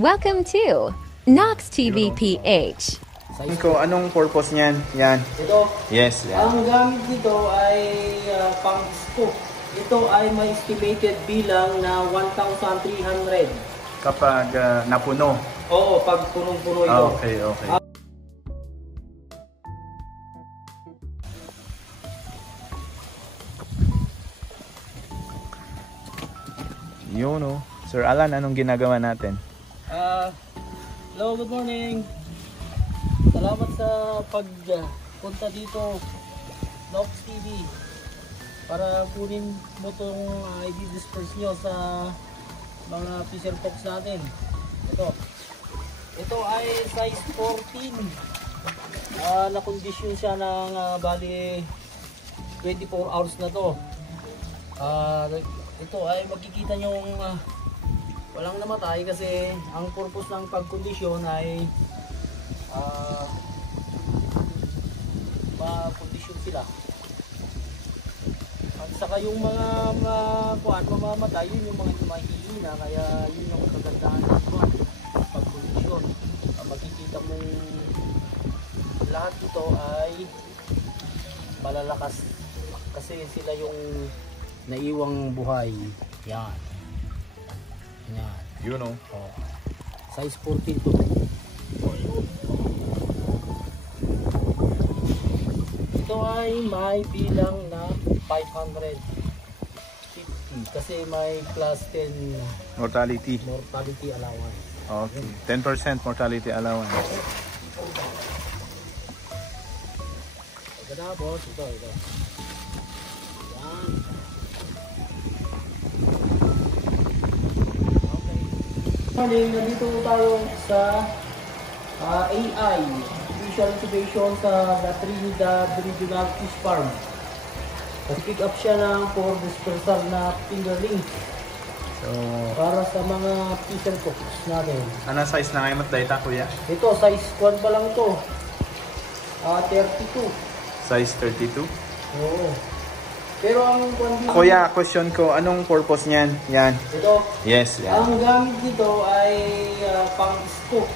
Welcome to Knox TV PH. Ko, anong purpose niyan? Yan. Ito. Yes, yan. Ang gamit dito ay pang-scoop. Ito ay may estimated bilang na 1,300. Kapag napuno. Oo, pag punong-puno ito. Okay, okay. Yun o. Sir Alan, anong ginagawa natin? Hello, good morning. Salamat sa pagpunta dito, Knox TV, para kunin mo itong i-disperse nyo sa mga fisher folks natin. Ito ay size 14. Na-condition siya ng bali 24 hours na to. Ito ay makikita nyo walang namatay kasi ang purpose ng pag-condition ay ma-condition sila. At saka yung mga mamamatay, yun yung mga mahihina, kaya yun yung kagandahan ng pag-condition. Makikita mong lahat dito ay malalakas kasi sila yung naiwang buhay. Yan. Yan. Yun o. Size 14 to. Ito ay may bilang na 550 kasi may plus 10 Mortality. allowance. Okay. 10% mortality allowance. Pagkatapos, ito. Yan. Morning, nandito tayo sa AI, Artificial Incubation sa La Trinidad Regional Fish Farm. Pick up siya ng for dispersal na fingerlings. So, Para sa mga fisher folks natin. anong size na ngayon data, kuya? Ito, size 1 pa lang ito. 32. Size 32? Oo. Pero ang Kuya, question ko, anong purpose niyan? Yan. ito, Yes, yan. ang gamit dito ay pang-scoop.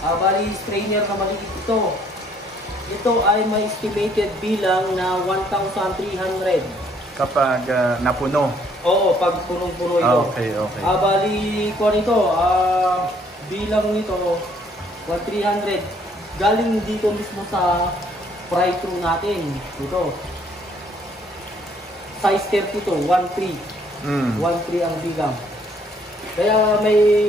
Bali, strainer na maliit ito. Ito ay may estimated bilang na 1,300. Kapag napuno. Oo, pag punong-puno ito. Okay, okay. Bali, kuha nito, bilang nito, 1,300. Galing dito mismo sa fry through natin. Ito. Size 32, 1,3. 1,3 ang bilang. Kaya may